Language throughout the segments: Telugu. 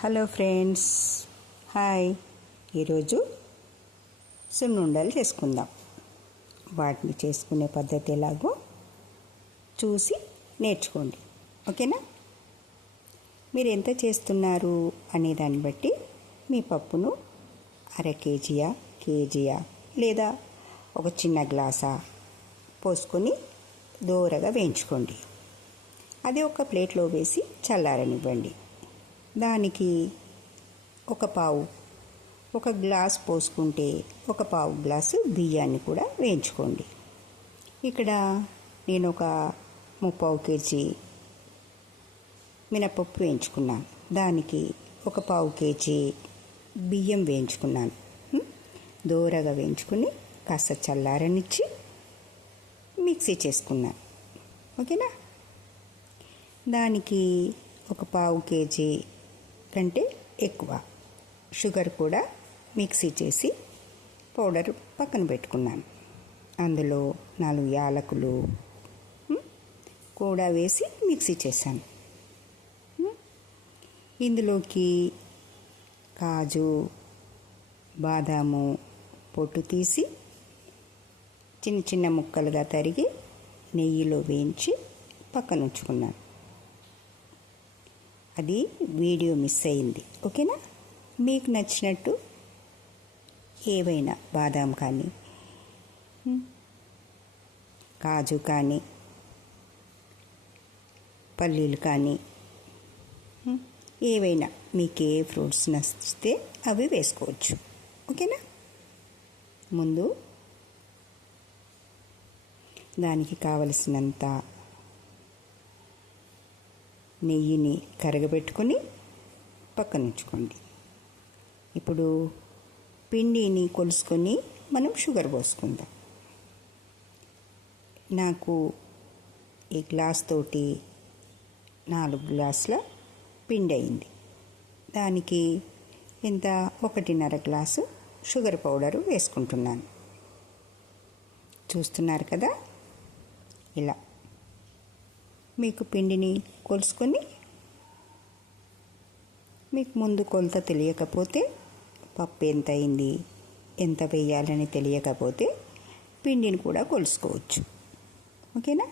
హలో ఫ్రెండ్స్ హాయ్ ఈరోజు సున్నుండలు చేసుకుందాం. వాటిని చేసుకునే పద్ధతి ఎలాగో చూసి నేర్చుకోండి. ఓకేనా? మీరు ఎంత చేస్తున్నారు అనే దాన్ని బట్టి మీ పప్పును అర కేజీయా కేజీయా లేదా ఒక చిన్న గ్లాసా పోసుకొని దోరగా వేయించుకోండి. అది ఒక ప్లేట్లో వేసి చల్లారనివ్వండి. దానికి ఒక పావు ఒక గ్లాస్ పోసుకుంటే ఒక పావు గ్లాసు బియ్యాన్ని కూడా వేయించుకోండి. ఇక్కడ నేను ఒక ముప్పావు కేజీ మినపప్పు వేయించుకున్నాను. దానికి ఒక పావు కేజీ బియ్యం వేయించుకున్నాను. దూరగా దోరగా వేయించుకుని కాస్త చల్లారనిచ్చి మిక్సీ చేసుకున్నాను. ఓకేనా? దానికి ఒక పావు కేజీ కంటే ఎక్కువ. షుగర్ కూడా మిక్సీ చేసి పౌడర్ పక్కన పెట్టుకున్నాను. అందులో నాలుగు యాలకులు కూడా వేసి మిక్సీ చేశాను. ఇందులోకి కాజు బాదాము పొట్టు తీసి చిన్న చిన్న ముక్కలుగా తరిగి నెయ్యిలో వేయించి పక్కన ఉంచుకున్నాను. అది వీడియో మిస్ అయింది. ఓకేనా? మీకు నచ్చినట్టు ఏవైనా బాదాం కానీ కాజు కానీ పల్లీలు కానీ ఏవైనా మీకు ఏ ఫ్రూట్స్ నచ్చితే అవి వేసుకోవచ్చు. ఓకేనా? ముందు దానికి కావలసినంత నెయ్యిని కరగబెట్టుకొని పక్కనుంచుకోండి ఇప్పుడు పిండిని కొలుసుకొని మనం షుగర్ పోసుకుందాం. నాకు ఈ గ్లాస్ తోటి నాలుగు గ్లాసుల పిండి అయింది. దానికి ఇంత ఒకటిన్నర గ్లాసు షుగర్ పౌడరు వేసుకుంటున్నాను. చూస్తున్నారు కదా? ఇలా. మీకు పిండిని కొలుసుకొని మీకు ముందు కొలత తెలియకపోతే పప్పు ఎంత అయింది ఎంత వేయాలని తెలియకపోతే పిండిని కూడా కొలుసుకోవచ్చు. ఓకేనా?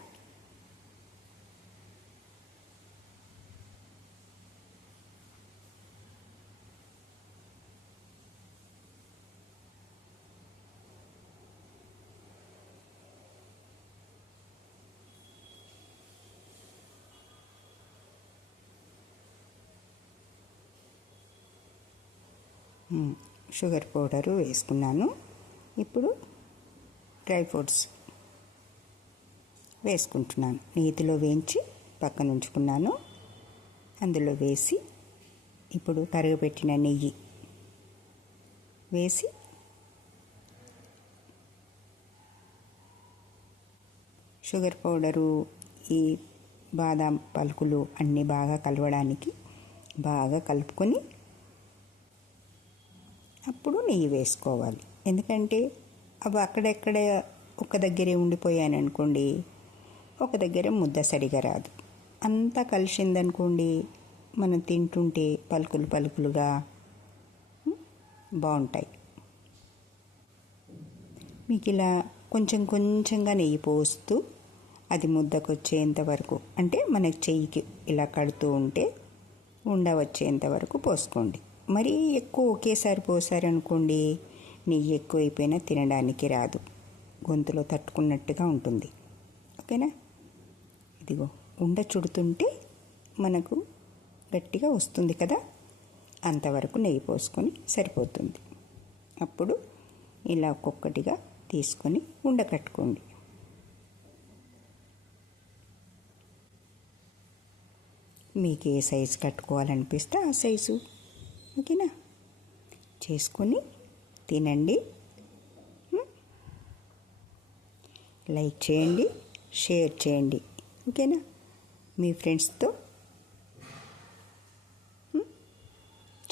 షుగర్ పౌడరు వేసుకున్నాను. ఇప్పుడు డ్రై ఫ్రూట్స్ వేసుకుంటున్నాను. నేతిలో వేయించి పక్కన ఉంచుకున్నాను. అందులో వేసి ఇప్పుడు కరగబెట్టిన నెయ్యి వేసి షుగర్ పౌడరు ఈ బాదాం పలుకులు అన్నీ బాగా కలవడానికి బాగా కలుపుకొని అప్పుడు నెయ్యి వేసుకోవాలి. ఎందుకంటే అవి అక్కడెక్కడ ఒక దగ్గరే ఉండిపోయాను అనుకోండి ఒక దగ్గర ముద్ద సరిగా రాదు. అంతా కలిసిందనుకోండి మనం తింటుంటే పలుకులు పలుకులుగా బాగుంటాయి. మీకు ఇలా కొంచెం కొంచెంగా నెయ్యి పోస్తూ అది ముద్దకు వచ్చేంత వరకు అంటే మనకి చెయ్యికి ఇలా కడుతూ ఉంటే ఉండ వచ్చేంత వరకు పోసుకోండి. మరీ ఎక్కువ ఒకేసారి పోసారనుకోండి నెయ్యి ఎక్కువైపోయినా తినడానికి రాదు. గొంతులో తట్టుకున్నట్టుగా ఉంటుంది. ఓకేనా? ఇదిగో ఉండ చుడుతుంటే మనకు గట్టిగా వస్తుంది కదా? అంతవరకు నెయ్యి పోసుకొని సరిపోతుంది. అప్పుడు ఇలా ఒక్కొక్కటిగా తీసుకొని ఉండ కట్టుకోండి. మీకు ఏ సైజు కట్టుకోవాలనిపిస్తే ఆ సైజు. ఓకేనా? చేసుకొని తినండి. లైక్ చేయండి షేర్ చేయండి. ఓకేనా? మీ ఫ్రెండ్స్తో.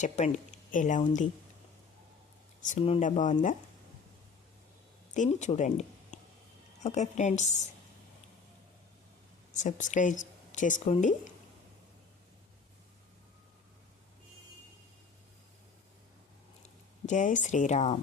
చెప్పండి ఎలా ఉంది? సున్నుండ బాగుందా? తిని చూడండి. Okay friends. సబ్స్క్రైబ్ చేసుకోండి. జై శ్రీరామ్.